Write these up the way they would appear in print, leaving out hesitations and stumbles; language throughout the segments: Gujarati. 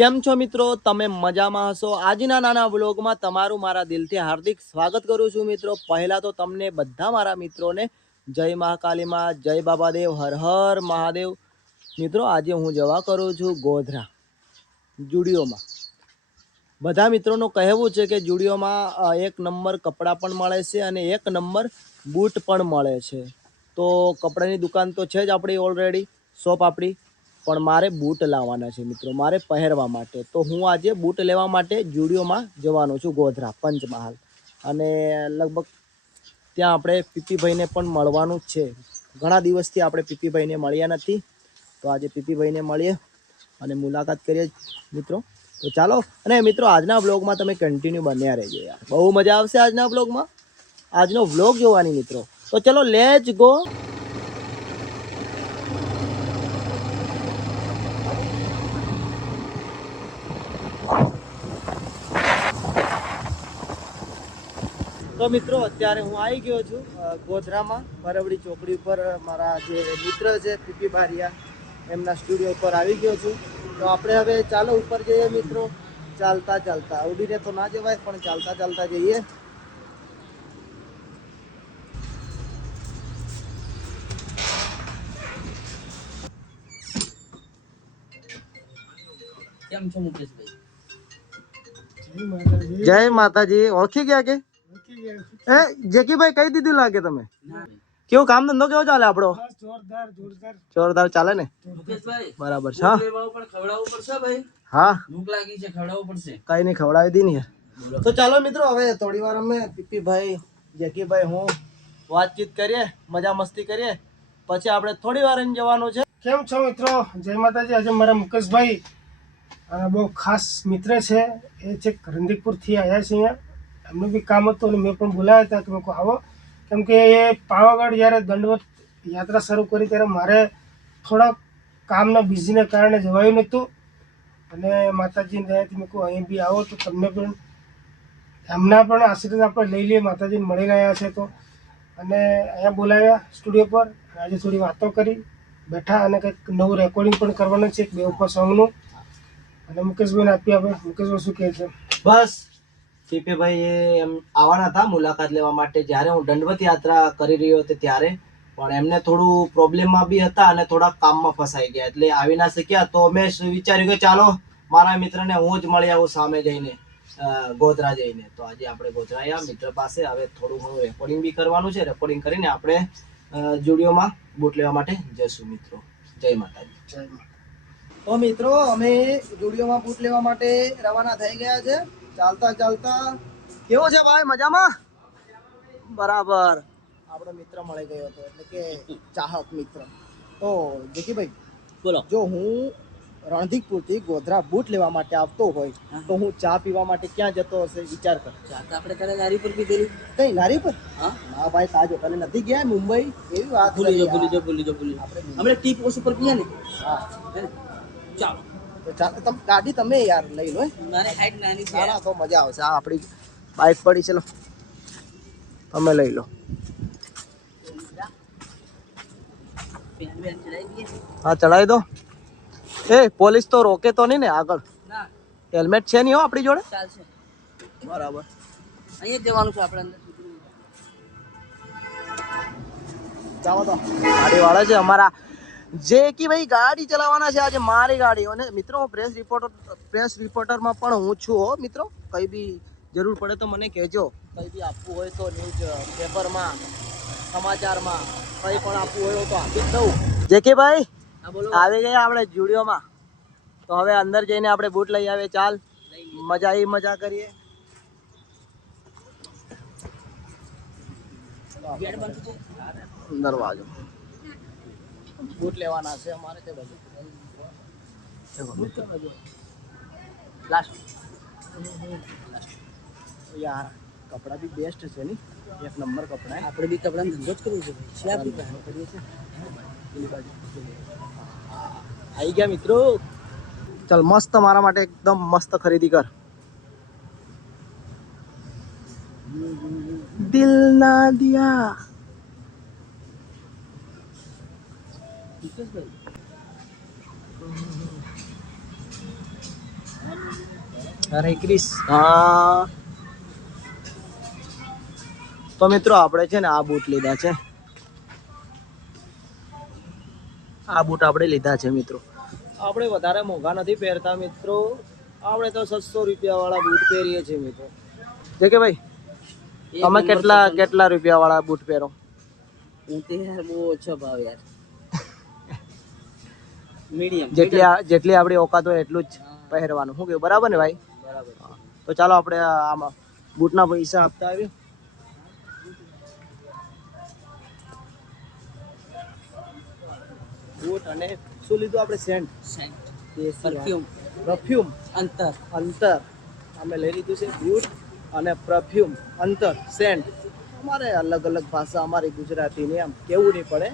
કેમ છો મિત્રો? તમે મજામાં હશો? આજના નાના વ્લોગમાં તમારું મારા દિલથી હાર્દિક સ્વાગત કરું છું મિત્રો. પહેલા તો તમને બધા મારા મિત્રોને જય મહાકાલીમાં, જય બાબાદેવ, હર હર મહાદેવ. મિત્રો આજે હું જવા કરું છું ગોધરા જુડિયોમાં. બધા મિત્રોનું કહેવું છે કે જુડિયોમાં એક નંબર કપડાં પણ મળે છે અને એક નંબર બૂટ પણ મળે છે. તો કપડાની દુકાન તો છે જ આપણી ઓલરેડી શોપ આપણી, પણ મારે બૂટ લાવવાના છે મિત્રો, મારે પહેરવા માટે. તો હું આજે બૂટ લેવા માટે જુડિયોમાં જવાનો છું ગોધરા પંચમહાલ. અને લગભગ ત્યાં આપણે પીપીભાઈને પણ મળવાનું જ છે. ઘણા દિવસથી આપણે પીપીભાઈને મળ્યા નથી, તો આજે પીપીભાઈને મળીએ અને મુલાકાત કરીએ મિત્રો. તો ચાલો. અને મિત્રો આજના વ્લોગમાં તમે કન્ટિન્યુ બન્યા રહેજો યાર, બહુ મજા આવશે આજના વ્લોગમાં, આજનો વ્લોગ જોવાની મિત્રો. તો ચલો લેટ્સ ગો. તો મિત્રો અત્યારે હું આવી ગયો છું ગોધરામાં, પરવડી ચોકડી ઉપર. મારા જે મિત્ર છે પીપી બારિયા, એમના સ્ટુડિયો ઉપર આવી ગયો છું. તો આપણે હવે ચાલો ઉપર જઈએ મિત્રો, ચાલતા ચાલતા. ઉડીને તો ના જવાય, પણ ચાલતા ચાલતા જઈએ. કેમ છો મુકેશભાઈ? જય માતાજી. ઓળખી ગયા કે જેકીભાઈ? કહી દીધું લાગે તમે. કેવું કામ ધંધો કેવો ચાલે આપણો? જોરદાર ચાલે ને? મુકેશભાઈ બરાબર છે. હા ખવડાવવું પડશે ભાઈ. હા ભૂખ લાગી છે, ખવડાવવું પડશે. કઈ નહીં, ખવડાવી દી ને યાર. તો ચાલો મિત્રો, હવે થોડી વાર અમે પીપીભાઈ, જેકીભાઈ, હું વાતચીત કરીએ, મજા મસ્તી કરીએ, પછી આપણે થોડી વાર જવાનું છે. કેમ છો મિત્રો? જય માતાજી. આજે મારા મુકેશભાઈ બહુ ખાસ મિત્ર છે, એ છે રંદીકપુરથી આવ્યા છે અહીંયા. એમનું બી કામ હતું અને મેં પણ બોલાવ્યા હતા કે મેં આવો, કેમ કે એ પાવાગઢ જ્યારે દંડવત યાત્રા શરૂ કરી ત્યારે મારે થોડાક કામના બિઝીના કારણે જવાયું નહોતું. અને માતાજીની દયાથી મેં કહું અહીં બી આવો તો તમને પણ એમના પણ આશીર્વાદ આપણે લઈ લઈએ. માતાજીને મળીને આવ્યા છે તો, અને અહીંયા બોલાવ્યા સ્ટુડિયો પર. આજે થોડી વાતો કરી બેઠા અને કંઈક નવું રેકોર્ડિંગ પણ કરવાનું છે, એક બે ઉપર સોંગનું. અને મુકેશભાઈને આપી આપણે. મુકેશભાઈ શું કહે છે? બસ પીપીભાઈ એમ આવવાના હતા મુલાકાત લેવા માટે, જ્યારે હું દંડવત યાત્રા કરી રહ્યો હતો ત્યારે. પણ એમને થોડું પ્રોબ્લેમમાં બી હતા અને થોડા કામમાં ફસાઈ ગયા, એટલે આવી ના શક્યા. તો મેં વિચાર્યું કે ચાલો મારા મિત્રને હું જ મળી આવું સામે જઈને, ગોધરા જઈને. તો આજે આપણે ગોધરા આવ્યા મિત્ર પાસે. હવે થોડું ઘણું રેકોર્ડિંગ બી કરવાનું છે. રેકોર્ડિંગ કરીને આપણે જુડિયોમાં બૂટ લેવા માટે જઈશું મિત્રો. જય માતાજી. જય માતા. તો મિત્રો અમે જુડિયોમાં બૂટ લેવા માટે રવાના થઈ ગયા છે, ચાલતા ચાલતા. કેવો છે ભાઈ? મજામાં? બરાબર. આપણો મિત્ર મળી ગયો હતો, એટલે કે ચાહક મિત્ર. તો જેકીભાઈ બોલો. જો હું રણધીકપુરથી ગોધરા બૂટ લેવા માટે આવતો હોય તો હું ચા પીવા માટે ક્યાં જતો હશે? વિચાર કર. ચા તો આપણે કરે લારી પર પીધેલી. કઈ લારી પર? હા ના ભાઈ, તાજ હોટલે નથી ગયા મુંબઈ. એવી વાત ભૂલી કરી જાઓ, યાર. ભૂલી જાઓ. આપણે ટી પોસ ઉપર પીયા ને. હા હે ને? ચાલો. તો ચાલ, ગાડી તમે યાર લઈ લો. મારે હાઈટ નાની છે. ના ના, તો મજા આવશે. આ આપણી બાઇક પડી, ચલો તમે લઈ લો. હા ચડાવી દો. એ પોલીસ તો રોકે તો નહીં ને આગળ? ના, હેલ્મેટ છે નહીં હો આપણી જોડે. ચાલશે. બરાબર. અહીંયા જ જવાનું છે આપણે અંદર. જાઓ તો. ગાડી વાળા છે અમારા જેકીભાઈ, ગાડી ચલાવવાના છે આજે મારી ગાડી. અને મિત્રો હું પ્રેસ રિપોર્ટરમાં પણ હું છું હો મિત્રો. કંઈ બી જરૂર પડે તો મને કહેજો. કંઈ બી આપવું હોય તો ન્યૂઝ પેપરમાં, સમાચારમાં કંઈ પણ આપવું હોય તો આપી જ દઉં. જેકીભાઈ હા બોલો. આવી ગયા આપણે જુડિયોમાં. તો હવે અંદર જઈને આપણે બૂટ લઈ આવીએ. ચાલ, મજા કરીએ. ગેટ બંધ છે. દરવાજો બૂટ લેવાના છે અમારે તે બાજુ. લાસ્ટ. યાર કપડા બી બેસ્ટ છે ને, એક નંબર કપડા. આપણે બી કપડાનો ધંધો જ કરવું છે ભાઈ. શેર બી કરીએ છીએ. આવી ગયા મિત્રો. ચાલ મસ્ત, મારા માટે એકદમ મસ્ત ખરીદી કર. દિલ ના દિયા. મુકેશભાઈ હરે ક્રિસ હા તો મિત્રો આપણે છે ને આ બૂટ લીધા છે, આ બૂટ આપણે લીધા છે મિત્રો. આપણે વધારે મોંઘા નથી પહેરતા મિત્રો, આપણે તો 600 રૂપિયા વાળા બૂટ પહેરીએ છીએ મિત્રો. જે કે ભાઈ તમે કેટલા રૂપિયા વાળા બૂટ પહેરો? હું તો યાર બહુ ઓછો ભાવ યાર, મીડિયમ જેટલી આપણી ઓકાત હોય એટલું જ પહેરવાનું. શું કેવું, બરાબર ને ભાઈ? બરાબર. તો ચાલો આપણે આમાં બૂટના પૈસા આપતા આવીએ. બૂટ અને શું લીધું આપણે? સેન્ટ, પરફ્યુમ, પરફ્યુમ અંતર, અમે લઈ લીધું છે બૂટ અને પરફ્યુમ, અંતર, સેન્ટ. અમારે અલગ અલગ ભાષા, અમારી ગુજરાતીની આમ કેવું નહીં પડે,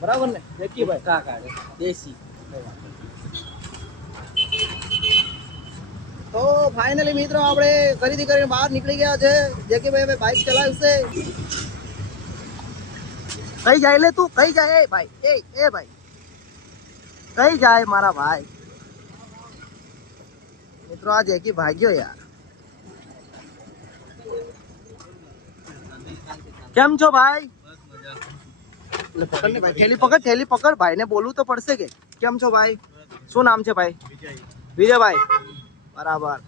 બરાબર ને જેકીભાઈ? કા કાઢે દેશી. તો ફાઇનલી મિત્રો આપણે ખરીદી કરીને બહાર નીકળી ગયા છે. જેકીભાઈ હવે બાઇક ચલાવશે. કઈ જાય લે તું, કઈ જાય? એ ભાઈ, એ ભાઈ કઈ જાય મારા ભાઈ? મિત્રો આ જેકી ભાગ્યો યાર. કેમ છો ભાઈ? એટલે પકડ ને ભાઈ, થેલી પકડ ભાઈ ને બોલવું તો પડશે કે કેમ છો ભાઈ? શું નામ છે ભાઈ? વિજયભાઈ. બરાબર.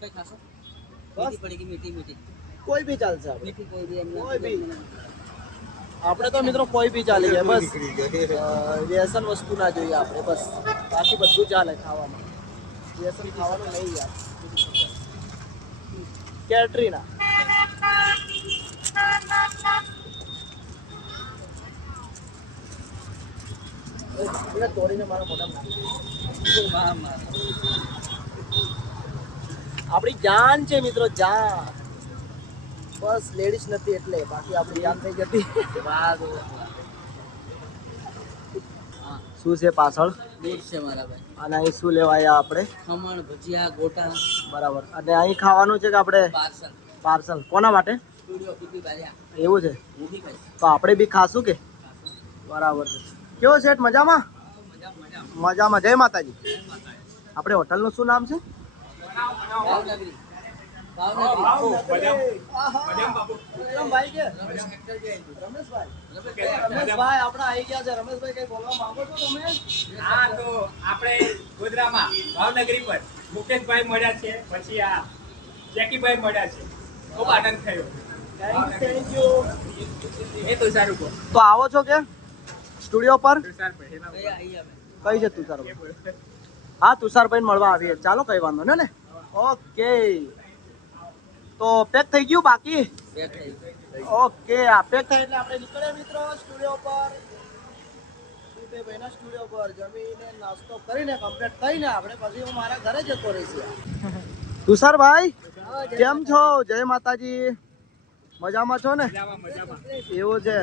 કઈ ખાશો? બસ મીઠી પડી ગઈ, મીઠી કોઈ બી ચાલશે આપણે. મીઠી કોઈ બી એમને કોઈ બી. આપણે તો મિત્રો કોઈ બી ચાલી જાય, બસ વ્યસન વસ્તુ ના જોઈએ આપણે, બસ બાકી બધું ચાલે ખાવામાં. વ્યસન ખાવાનું નહીં યાર. કેટરીના તોડીને મારા મોઢામાં આપણી જાન છે મિત્રો, જાન. બસ લેડીઝ નથી એટલે, બાકી આપણી જાન થઈ જતી. શું છે પાછળ? દૂધ છે મારા ભાઈ. અને અહીં શું લેવાયા આપણે? ખમણ, ભજીયા, ગોટા, બરાબર. અને અહીં ખાવાનું છે કે આપણે પાર્સલ. પાર્સલ? કોના માટે? સ્ટુડિયો પીપી બાલ્યા. એવું છે? હું બી ખાઈશ. તો આપણે બી ખાશું કે? બરાબર છે. કેવો સેટ? મજામાં? મજામાં. જય માતાજી. આપણે હોટલનું શું નામ છે? ભાવનગરી. રમેશભાઈ આપણા આવી ગયા છે. રમેશભાઈ કઈ બોલવા માંગો છો તમે? હા, તો આપણે ગોધરામાં ભાવનગરી પર મુકેશભાઈ મળ્યા છે, પછી આ જેકીભાઈ મળ્યા છે. ખૂબ આનંદ થયો. Thank you. એ તો સારું કહો. તો આવો છો કે સ્ટુડિયો પર? અહીંયા કઈ છે તુષારભાઈ? હા, તુષારભાઈ મળવા આવીએ. ચાલો, કઈ વાંધો ને. ઓકે, તો પેક થઈ ગયું બાકી? ઓકે, આ પેક થાય એટલે આપણે નીકળે મિત્રો સ્ટુડિયો પર. ભાઈના સ્ટુડિયો પર જમીને નાસ્તો કરીને કમ્પ્લીટ થઈને આપણે પછી હું મારા ઘરે જતો રહીશ. તુષારભાઈ કેમ છો? જય માતાજી. મજામાં છો ને? એવું છે?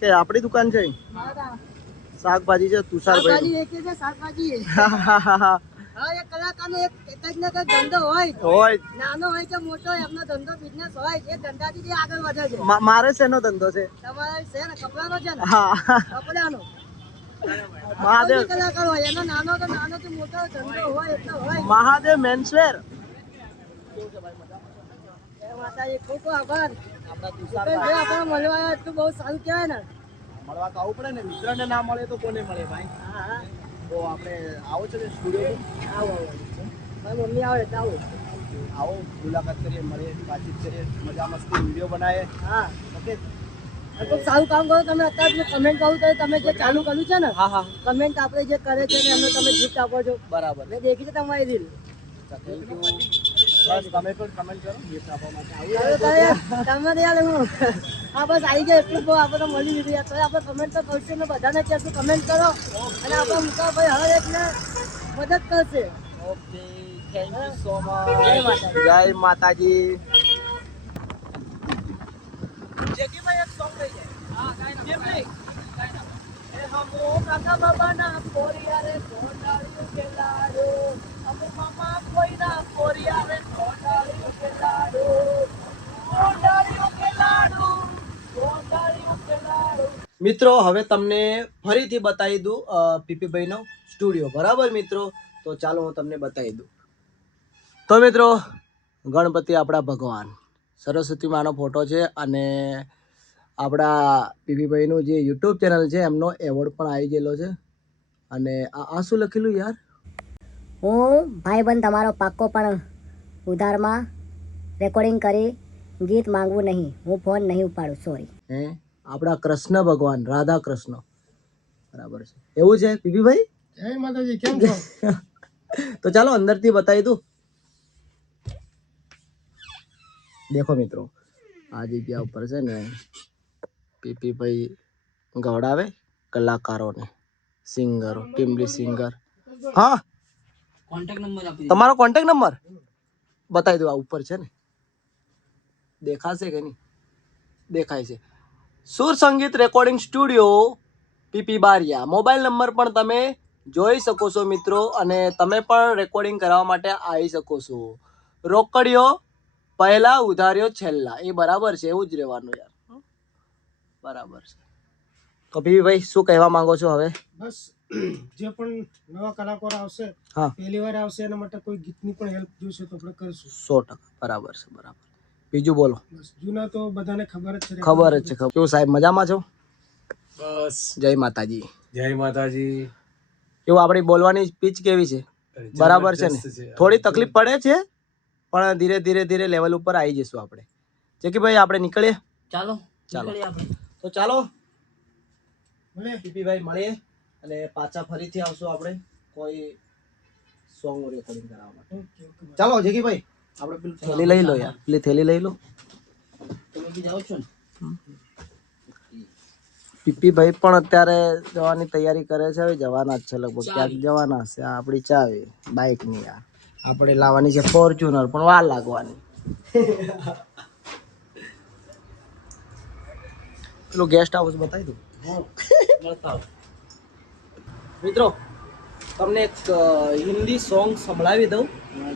કે આપણી દુકાન છે? શાકભાજી છે તુષારભાઈ. ધંધો હોય, હોય નાનો હોય કે મોટો, એમનો ધંધો બિઝનેસ હોય, એ ધંધાથી આગળ વધે છે. મારે શેનો ધંધો છે? તમારે છે ને કપડાનો છે ને, હા, કપડાનો. મહાદેવ કોઈ બી કલાકાર હોય, એનો નાનો તો નાનો થી મોટો ધંધો હોય એટલો હોય. મહાદેવ મેન્સવેર. એ માતાજી ખૂબ ખૂબ આભાર. આપણા ભાઈ તુષારભાઈ આપણને મળવા આવ્યા એટલું બહુ સારું કહેવાય ને. મળવા તો આવવું પડે ને, મિત્રને ના મળે તો કોને મળે ભાઈ? હા હા, તો આપણે આવો છો કે સ્ટુડિયો? આવો આવો. મારી મમ્મી આવે એટલે આવું. આવો, મુલાકાત કરીએ, મળીએ, વાતચીત કરીએ, મજા મસ્તી વિડીયો બનાવીએ. હા, ઓકે. ખૂબ સારું કામ કરો તમે. અત્યારે કમેન્ટ કહું તો તમે જે ચાલુ કર્યું છે ને, હા હા, કમેન્ટ આપણે જે કરે છે ને એમને તમે ગિફ્ટ આપો છો. બરાબર. મેં દેખી છે તમારી રીલ. Thank you. બસ તમે પણ કમેન્ટ કરો ગિફ્ટ આપવા માટે. તમારે યાર હું હા બસ આવી ગયા એટલું બહુ આપણે મળી લીધું યાર. તો આપણે કમેન્ટ તો કરશું ને, બધાને કહેશું કમેન્ટ કરો અને આપણા મુકાભાઈ હર એકને મદદ કરશે. Okay, thank you so much. જય માતાજી. જય માતાજી. જેકીભાઈ એક સોંગ લઈ જાય. હા, કાઈ ના. કેમ નહીં? એ હમો કાકા બાબાના પોરિયા રે કોટાળીઓ ખેલાડો, હમો મામા કોઈના પોરિયા રે કોટાળીઓ ખેલાડો, કોટાળીઓ ખેલાડો, કોટાળીઓ ખેલાડો. મિત્રો હવે તમને ફરીથી બતાવી દઉં પીપીભાઈનો સ્ટુડિયો, બરાબર મિત્રો? તો ચાલો હું તમને બતાવી દઉં. તો મિત્રો ગણપતિ આપણા ભગવાન, સરસ્વતી માનો ફોટો છે અને આપણા પીપીભાઈનું જે યુટ્યુબ ચેનલ છે એમનો એવોર્ડ પણ આવી ગયેલો છે. અને આ શું લખેલું યાર? હું ભાઈબંધ તમારો પાક્કો પણ ઉધારમાં રેકોર્ડિંગ કરી ગીત માંગવું નહીં, હું ફોન નહીં ઉપાડું, સોરી. હે, આપણા કૃષ્ણ ભગવાન, રાધા કૃષ્ણ, બરાબર છે. એવું છે પીપીભાઈ? જય માતાજી, કેમ છો? તો ચાલો અંદરથી બતાવી દઉં. દેખો મિત્રો, આ જગ્યા ઉપર છે ને પીપીભાઈ ગવડાવે કલાકારોને, સિંગરો, ટીમલી સિંગર. હા, કોન્ટેક્ટ નંબર આપી તમારો કોન્ટેક્ટ નંબર બતાવી દો. આ ઉપર છે ને, દેખાશે કે નહીં? દેખાય છે. સુર સંગીત recording studio PP Bariya. Mobile number પણ તમે જોઈ શકો છો મિત્રો, અને તમે પણ રેકોર્ડિંગ કરવા માટે આવી શકો છો. રોકડીઓ પહેલા, ઉધારીઓ છેલ્લા, એ બરાબર છે, એવું જ રહેવાનું યાર. બરાબર છે. તો પીપીભાઈ શું કહેવા માંગો છો હવે? બસ જે પણ નવા કલાકારો આવશે, હા, પહેલી વાર આવશે, એના માટે કોઈ ગીતની પણ હેલ્પ જોઈશે તો આપણે કરીશું. 100%. બરાબર છે, બરાબર. બીજું બોલો. બસ જૂના તો બધાને ખબર જ છે. ખબર જ છે. કેવું સાહેબ, મજામાં છો? બસ જય માતાજી. જય માતાજી. કેવું આપણી બોલવાની સ્પીચ કેવી છે? બરાબર છે ને? થોડી તકલીફ પડે છે પણ ધીરે ધીરે ધીરે લેવલ ઉપર આવી જઈશું આપણે. જેકીભાઈ આપણે નીકળીએ. ચાલો ચાલો. નીકળીએ આપણે. તો ચાલો ભલે. પીપીભાઈ મળીએ અને પાછા ફરીથી આવશું આપણે કોઈ સોંગ રેકોર્ડિંગ કરાવવા માટે. Okay okay. ચાલો જેકીભાઈ, આપણે પેલી થેલી લઈ લો યાર, પેલી થેલી લઈ લો. તમે બી જાઓ છો ને? પીપીભાઈ પણ અત્યારે જવાની તૈયારી કરે છે. હવે જવાના જ છે લગભગ, ક્યાંક જવાના છે. આ આપણી ચાવી બાઇકની, યાર આપણે લાવવાની છે ફોર્ચ્યુનર, પણ વાર લાગવાની. પેલું ગેસ્ટ હાઉસ બતાવી દઉં મળતા મિત્રો. તમને એક હિન્દી સોંગ સંભળાવી દઉં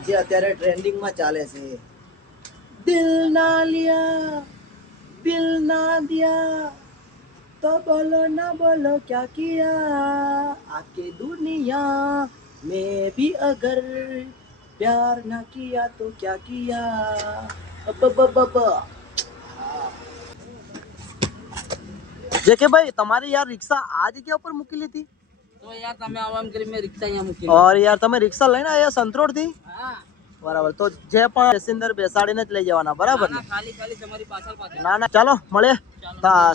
જે અત્યારે ટ્રેન્ડિંગમાં ચાલે છે. દિલ ના લિયા દિલ ના દિયા તો બોલો ના બોલો ક્યા કિયા, આકે દુનિયા મેં ભી અગર પ્યાર ના કિયા તો ક્યા કિયા. જેકે ભાઈ તમારી યાર રિક્ષા આ જગ્યા ઉપર મૂકેલી હતી, તો યાર તમે આવા એમ કરી મેં રિક્ષા અહીંયા મૂકી. और यार તમે રિક્ષા લઈને આયા સંતરોડ થી? હા બરાબર. તો જે પણ પેસેન્જર બેસાડીને જ લઈ જવાના, બરાબર ને? ખાલી ખાલી તમારી પાછળ પાછળ. ના ના, ચાલો મળીએ.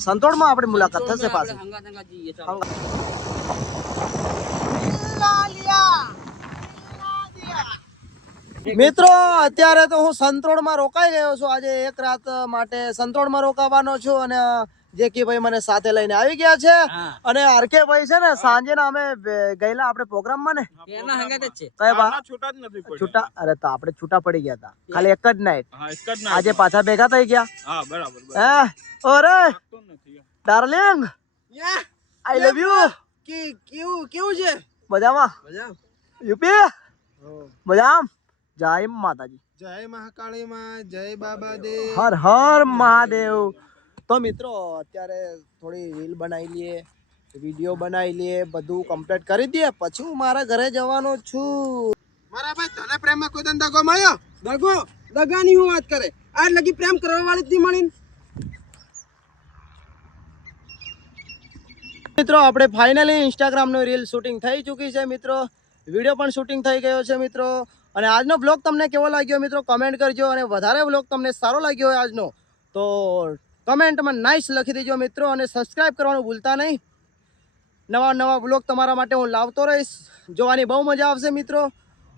સંતોડમાં આપણી મુલાકાત થશે પાછી. હંગા હંગા જઈએ ચાલો. મિત્રો અત્યારે તો હું સંતોડમાં રોકાઈ ગયો છું. આજે એક રાત માટે સંતોડમાં રોકાવાનો છું અને જેકીભાઈ મને સાથે લઈને આવી ગયા છે. હા. અને આરકે ભાઈ છે ને, સાંજે ના અમે ગયેલા આપણે પ્રોગ્રામમાં ને, એના હંગા જ છે. કઈ બા છૂટા જ નથી પડ્યા. છૂટા, અરે તો આપણે છૂટા પડી ગયા હતા ખાલી એક જ નાઈટ. હા, એક જ ના. આજે પાછા ભેગા થઈ ગયા. હા, બરાબર બરાબર. હે ઓરે તો નથી. Darling, I love you. કેવું છે? મજામાં? યુપી મજામ. જય માતાજી. જય મહાકાળી માં, જય બાબા દેવ. હર હર મહાદેવ. તો મિત્રો અત્યારે થોડી રીલ બનાવી લઈએ, વિડીયો બનાવી લઈએ, બધું કમ્પ્લીટ કરી દઈએ પછી હું મારા ઘરે જવાનો છું. મારા ભાઈ તને પ્રેમમાં કોઈ દન દગો મળ્યો? દગાની હું વાત કરે, આજ લગી પ્રેમ કરવા વાળી જ નહીં મળી. મિત્રો આપણે ફાઇનલી ઇન્સ્ટાગ્રામનો રીલ શૂટિંગ થઈ ચૂકી છે મિત્રો, વિડીયો પણ શૂટિંગ થઈ ગયો છે મિત્રો. અને આજનો બ્લોગ તમને કેવો લાગ્યો મિત્રો કમેન્ટ કરજો, અને વધારે બ્લોગ તમને સારો લાગ્યો હોય આજનો તો કમેન્ટમાં નાઇસ લખી દેજો મિત્રો, અને સબસ્ક્રાઈબ કરવાનું ભૂલતા નહીં. નવા નવા બ્લોગ તમારા માટે હું લાવતો રહીશ, જોવાની બહુ મજા આવશે મિત્રો.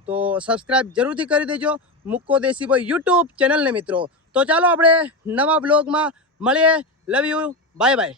તો સબસ્ક્રાઈબ જરૂરથી કરી દેજો મુક્કો દેશીભાઈ યુટ્યુબ ચેનલને મિત્રો. તો ચાલો આપણે નવા બ્લોગમાં મળીએ. Love you, bye bye.